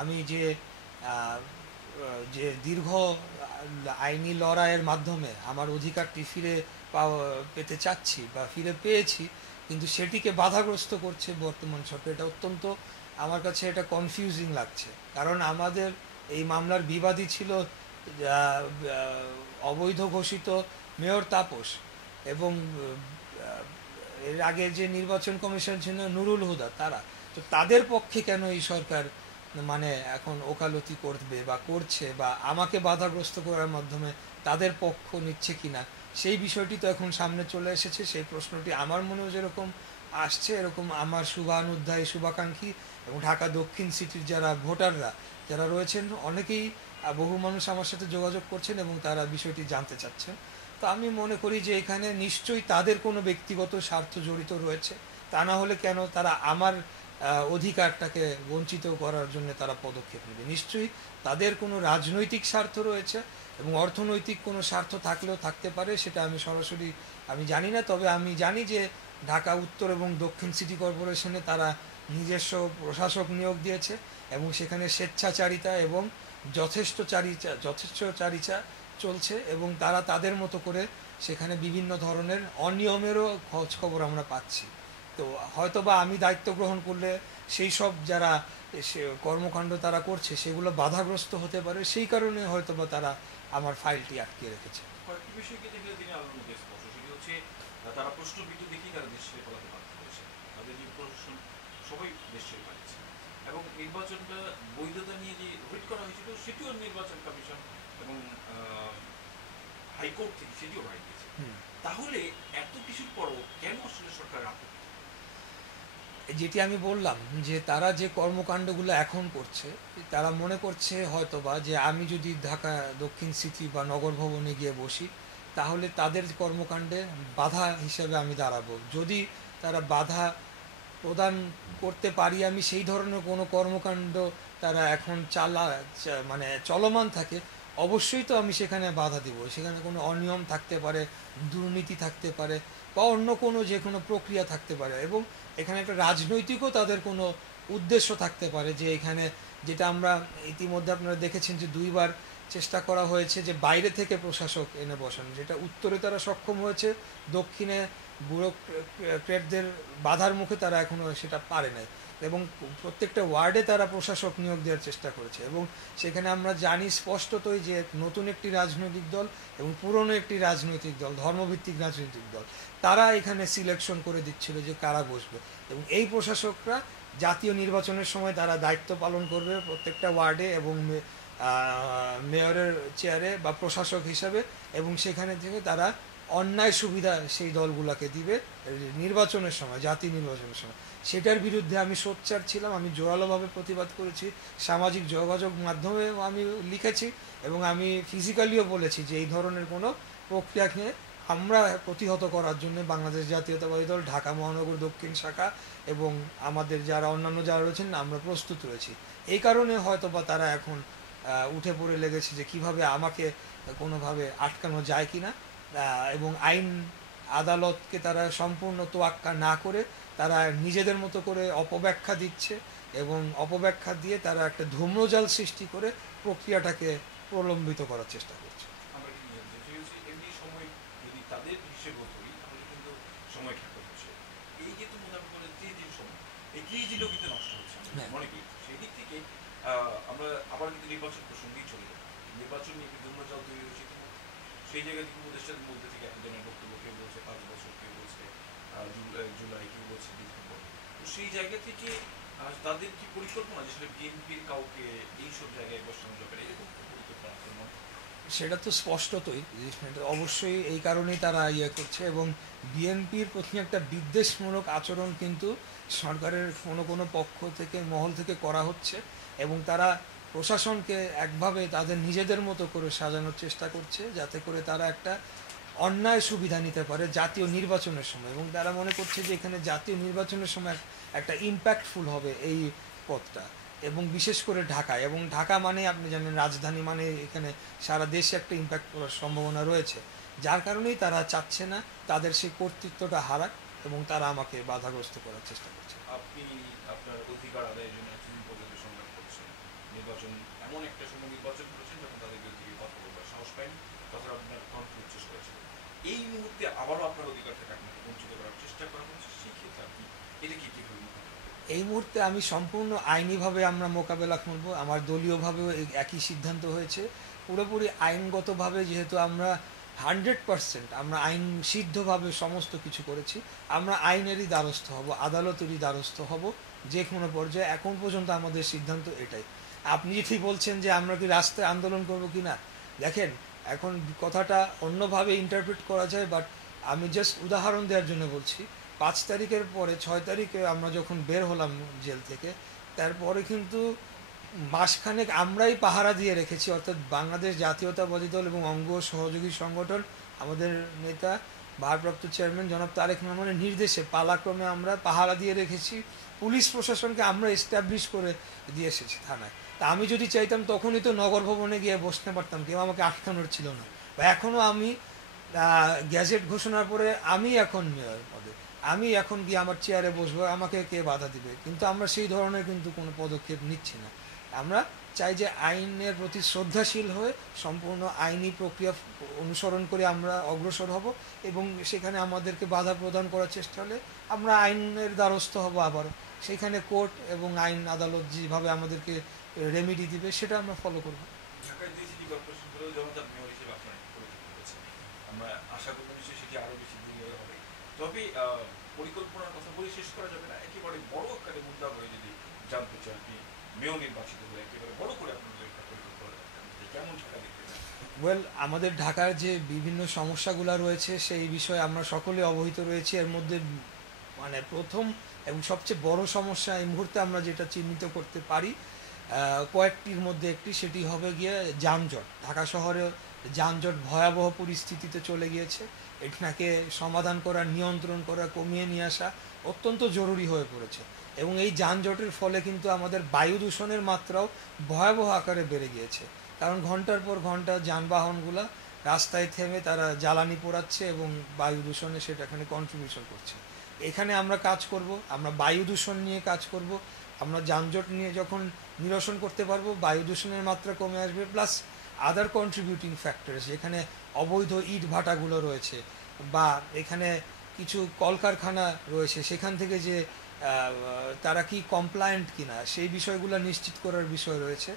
আমি যে যে দীর্ঘ আইনি লড়াইয়ের মাধ্যমে আমার অধিকারটি পেতে চাচ্ছি বা ফিরে পেয়েছি, কিন্তু সেটিকে বাধাগ্রস্ত করছে বর্তমান সরকার। এটা অত্যন্ত আমার কাছে এটা কনফিউজিং লাগছে। কারণ আমাদের এই মামলার বিবাদী ছিল অবৈধ ঘোষিত মেয়র তাপস, এবং এর আগে যে নির্বাচন কমিশন ছিল নুরুল হুদা, তারা তো তাদের পক্ষে কেন এই সরকার মানে এখন ওকালতি করবে বা করছে, বা আমাকে বাধাগ্রস্ত করার মাধ্যমে তাদের পক্ষ নিচ্ছে কিনা, সেই বিষয়টি তো এখন সামনে চলে এসেছে। সেই প্রশ্নটি আমার মনেও যেরকম আসছে, এরকম আমার শুভানুধ্যায়ী শুভাকাঙ্ক্ষী এবং ঢাকা দক্ষিণ সিটির যারা ভোটাররা যারা রয়েছেন অনেকেই, বহু মানুষ আমার সাথে যোগাযোগ করছেন এবং তারা বিষয়টি জানতে চাচ্ছেন। তো আমি মনে করি যে এখানে নিশ্চয়ই তাদের কোনো ব্যক্তিগত স্বার্থ জড়িত রয়েছে। তা না হলে কেন তারা আমার অধিকারটাকে বঞ্চিত করার জন্য তারা পদক্ষেপ নেবে? নিশ্চয়ই তাদের কোনো রাজনৈতিক স্বার্থ রয়েছে, এবং অর্থনৈতিক কোনো স্বার্থ থাকলেও থাকতে পারে, সেটা আমি সরাসরি আমি জানি না। তবে আমি জানি যে ঢাকা উত্তর এবং দক্ষিণ সিটি কর্পোরেশনে তারা নিজস্ব প্রশাসক নিয়োগ দিয়েছে, এবং সেখানে স্বেচ্ছাচারিতা এবং যথেষ্টচারিতা চলছে, এবং তারা তাদের মতো করে সেখানে বিভিন্ন ধরনের অনিয়মেরও খোঁজ খবর আমরা পাচ্ছি। তো হয়তোবা আমি দায়িত্ব গ্রহণ করলে সেই সব যারা কর্মকাণ্ড তারা করছে সেগুলো বাধাগ্রস্ত হতে পারে, সেই কারণে হয়তোবা তারা আমার ফাইলটি আটকে রেখেছে। কয়েকটি বিষয়কে দেখলে তিনি আলোর মধ্যে স্পষ্ট, সেটি হচ্ছে তারা প্রশ্নবিদ্ধ দেখেই তারা দেশ ছেড়ে পালাতে বাধ্য হয়েছে, তাদের যে প্রশাসন সবাই দেশ ছেড়ে পালিয়েছে। এবং নির্বাচনটা বৈধতা নিয়ে যে রিট করা হয়েছিল সেটিও নির্বাচন কমিশন এবং হাইকোর্ট থেকে সেটিও রায় দিয়েছে। তাহলে এত কিছুর পরও কেন আসলে সরকার আপত্তি? যেটি আমি বললাম যে তারা যে কর্মকাণ্ডগুলো এখন করছে, তারা মনে করছে হয়তোবা যে আমি যদি ঢাকা দক্ষিণ সিটি বা নগর ভবনে গিয়ে বসি, তাহলে তাদের কর্মকাণ্ডে বাধা হিসেবে আমি দাঁড়াবো। যদি তারা বাধা প্রদান করতে পারি আমি, সেই ধরনের কোনো কর্মকাণ্ড তারা এখন মানে চলমান থাকে, অবশ্যই তো আমি সেখানে বাধা দিব। সেখানে কোনো অনিয়ম থাকতে পারে, দুর্নীতি থাকতে পারে, বা অন্য কোনো যে কোনো প্রক্রিয়া থাকতে পারে, এবং এখানে একটা রাজনৈতিকও তাদের কোনো উদ্দেশ্য থাকতে পারে। যে এখানে যেটা আমরা ইতিমধ্যে আপনারা দেখেছেন যে দুইবার চেষ্টা করা হয়েছে যে বাইরে থেকে প্রশাসক এনে বসানো, যেটা উত্তরে তারা সক্ষম হয়েছে, দক্ষিণে ব্যুরোক্রেটদের বাধার মুখে তারা এখনও সেটা পারে নাই। এবং প্রত্যেকটা ওয়ার্ডে তারা প্রশাসক নিয়োগ দেওয়ার চেষ্টা করেছে, এবং সেখানে আমরা জানি স্পষ্টতই যে নতুন একটি রাজনৈতিক দল এবং পুরনো একটি রাজনৈতিক দল, ধর্মভিত্তিক রাজনৈতিক দল, তারা এখানে সিলেকশন করে দিচ্ছিল যে কারা বসবে। এবং এই প্রশাসকরা জাতীয় নির্বাচনের সময় তারা দায়িত্ব পালন করবে প্রত্যেকটা ওয়ার্ডে এবং মেয়রের চেয়ারে বা প্রশাসক হিসাবে, এবং সেখানে থেকে তারা অন্যায় সুবিধা সেই দলগুলোকে দিবে নির্বাচনের সময়, জাতীয় নির্বাচনের সময়। সেটার বিরুদ্ধে আমি সোচ্চার ছিলাম, আমি জোরালোভাবে প্রতিবাদ করেছি, সামাজিক যোগাযোগ মাধ্যমেও আমি লিখেছি, এবং আমি ফিজিক্যালিও বলেছি যে এই ধরনের কোনো প্রক্রিয়াকে আমরা প্রতিহত করার জন্য বাংলাদেশ জাতীয়তাবাদী দল ঢাকা মহানগর দক্ষিণ শাখা এবং আমাদের যারা অন্যান্য যারা রয়েছেন আমরা প্রস্তুত রয়েছি। এই কারণে হয়তো বা তারা এখন উঠে পড়ে লেগেছে যে কিভাবে আমাকে কোনোভাবে আটকানো যায় কিনা, এবং আইন আদালতকে তারা সম্পূর্ণ তোয়াক্কা না করে তারা নিজেদের মতো করে অপব্যাখ্যা দিচ্ছে, এবং অপব্যাখ্যা দিয়ে তারা একটা ধূম্রজাল সৃষ্টি করে প্রক্রিয়াটাকে প্রলম্বিত করার চেষ্টা করছে। আমরা কি এমনি সময় যদি তাদের হিসেবে ধরি তাহলে কিন্তু সময় ঠাকুর হচ্ছে, এই যে তুমি মনে করে 30 দিন সময়, এই 30 দিনও কিন্তু নষ্ট হচ্ছে মনে করি। সেই দিক থেকে আমরা আবার কিন্তু নির্বাচন প্রসঙ্গেই চলে যাবো। নির্বাচন নিয়ে কিন্তু জল তৈরি হয়েছে, সেই জায়গায় কিন্তু উপদেষ্টাদের মধ্যে থেকে একজনের বক্তব্য, কেউ বলছে 5 বছর, কেউ বলছে জুলাই, কেউ বলছে ডিসেম্বর। তো সেই জায়গা থেকে তাদের কি পরিকল্পনা যে আসলে বিএনপির কাউকে এইসব জায়গায় বসানো যাবে, এরকম পরিকল্পনা? সেটা তো স্পষ্টতই অবশ্যই এই কারণেই তারা করছে, এবং বিএনপির প্রতি একটা বিদ্বেষমূলক আচরণ কিন্তু সরকারের কোনো কোনো পক্ষ থেকে মহল থেকে করা হচ্ছে, এবং তারা প্রশাসনকে একভাবে তাদের নিজেদের মতো করে সাজানোর চেষ্টা করছে যাতে করে তারা একটা অন্যায় সুবিধা নিতে পারে জাতীয় নির্বাচনের সময়। এবং তারা মনে করছে যে এখানে জাতীয় নির্বাচনের সময় একটা ইম্প্যাক্টফুল হবে এই পথটা, এবং বিশেষ করে ঢাকা, এবং ঢাকা মানে আপনি জানেন রাজধানী, মানে এখানে সারা দেশে একটা ইম্প্যাক্ট করার সম্ভাবনা রয়েছে, যার কারণেই তারা চাচ্ছে না তাদের সেই কর্তৃত্বটা হারাক, এবং তারা আমাকে বাধাগ্রস্ত করার চেষ্টা করছে। আপনি আপনার অধিকার আদায়ের জন্য এতদিন পর্যন্ত সংগ্রাম করছেন, নির্বাচন এমন একটা সময় নির্বাচন করেছেন যখন তাদের বিরুদ্ধে কেউ কথা বলবার সাহস পায়নি, তখন আপনার কণ্ঠ উচ্ছ্বাস করেছিল। এই মুহূর্তে আবারও আপনার অধিকার থেকে আপনাকে বঞ্চিত করার চেষ্টা করা হচ্ছে, সেই ক্ষেত্রে আপনি এটাকে কীভাবে মোকাবিলা করবেন? এই মুহূর্তে আমি সম্পূর্ণ আইনিভাবে আমরা মোকাবেলা করব। আমার দলীয়ভাবেও একই সিদ্ধান্ত হয়েছে। পুরোপুরি আইনগতভাবে, যেহেতু আমরা 100% আমরা আইন সিদ্ধভাবে সমস্ত কিছু করেছি, আমরা আইনেরই দ্বারস্থ হব, আদালতেরই দ্বারস্থ হব যে কোনো পর্যায়ে। এখন পর্যন্ত আমাদের সিদ্ধান্ত এটাই। আপনি যদি বলছেন যে আমরা কি রাস্তায় আন্দোলন করব কি না, দেখেন এখন কথাটা অন্যভাবে ইন্টারপ্রেট করা যায়, বাট আমি জাস্ট উদাহরণ দেওয়ার জন্য বলছি। 5 তারিখের পরে 6 তারিখে আমরা যখন বের হলাম জেল থেকে, তারপরে কিন্তু মাসখানেক আমরাই পাহারা দিয়ে রেখেছি, অর্থাৎ বাংলাদেশ জাতীয়তাবাদী দল এবং অঙ্গ সহযোগী সংগঠন, আমাদের নেতা ভারপ্রাপ্ত চেয়ারম্যান জনাব তারেক রহমানের নির্দেশে পালাক্রমে আমরা পাহারা দিয়ে রেখেছি। পুলিশ প্রশাসনকে আমরা এস্টাবলিশ করে দিয়ে এসেছি থানায়। তা আমি যদি চাইতাম তখনই তো নগর ভবনে গিয়ে বসতে পারতাম, কেউ আমাকে আটকানোর ছিল না। বা এখনও আমি গ্যাজেট ঘোষণার পরে আমি এখন মেয়র পদে, আমি এখন গিয়ে আমার চেয়ারে বসবো, আমাকে কে বাধা দিবে? কিন্তু আমরা সেই ধরনের কিন্তু কোনো পদক্ষেপ নিচ্ছি না। আমরা চাই যে আইনের প্রতি শ্রদ্ধাশীল হয়ে সম্পূর্ণ আইনি প্রক্রিয়া অনুসরণ করে আমরা অগ্রসর হব, এবং সেখানে আমাদেরকে বাধা প্রদান করার চেষ্টা হলে আমরা আইনের দ্বারস্থ হব আবারও। সেখানে কোর্ট এবং আইন আদালত যেভাবে আমাদেরকে রেমেডি দিবে সেটা আমরা ফলো করব। ঢাকায় দুই সিটি কর্পোরেশন করেও জনতার মেয়র হিসেবে আপনার পরিচিতি হয়েছে, আমরা আশা করব নিশ্চয়ই সেটি আরও বেশি দিনের হবে। তবে পরিকল্পনার কথা বলে শেষ করা যাবে না, একেবারে বড় আকারে মুদ্রা করে যদি জানতে চাই, আপনি মেয়র নির্বাচিত হলে একেবারে বড় করে আপনাদের একটা পরিকল্পনা রাখতেন, যে কেমন ঢাকা দেখতে চান? ওয়েল, আমাদের ঢাকার যে বিভিন্ন সমস্যাগুলো রয়েছে সেই বিষয়ে আমরা সকলে অবহিত রয়েছি। এর মধ্যে মানে প্রথম এবং সবচেয়ে বড় সমস্যা এই মুহূর্তে আমরা যেটা চিহ্নিত করতে পারি কয়েকটির মধ্যে একটি, সেটি হবে গিয়ে যানজট। ঢাকা শহরে যানজট ভয়াবহ পরিস্থিতিতে চলে গিয়েছে। এটাকে সমাধান করা, নিয়ন্ত্রণ করা, কমিয়ে নিয়ে আসা অত্যন্ত জরুরি হয়ে পড়েছে। এবং এই যানজটের ফলে কিন্তু আমাদের বায়ু দূষণের মাত্রাও ভয়াবহ আকারে বেড়ে গিয়েছে। কারণ ঘন্টার পর ঘন্টা যানবাহনগুলা রাস্তায় থেমে তারা জ্বালানি পোড়াচ্ছে এবং বায়ু দূষণে সেটা এখানে কন্ট্রিবিউশন করছে। এখানে আমরা কাজ করব, আমরা বায়ু দূষণ নিয়ে কাজ করব। আমরা যানজট নিয়ে যখন নিরসন করতে পারবো, বায়ু দূষণের মাত্রা কমে আসবে, প্লাস আদার কন্ট্রিবিউটিং ফ্যাক্টরস, যেখানে অবৈধ ইট ভাটাগুলো রয়েছে বা এখানে কিছু কলকারখানা রয়েছে, সেখান থেকে যে তারা কি কমপ্লায়েন্ট কিনা সেই বিষয়গুলো নিশ্চিত করার বিষয় রয়েছে।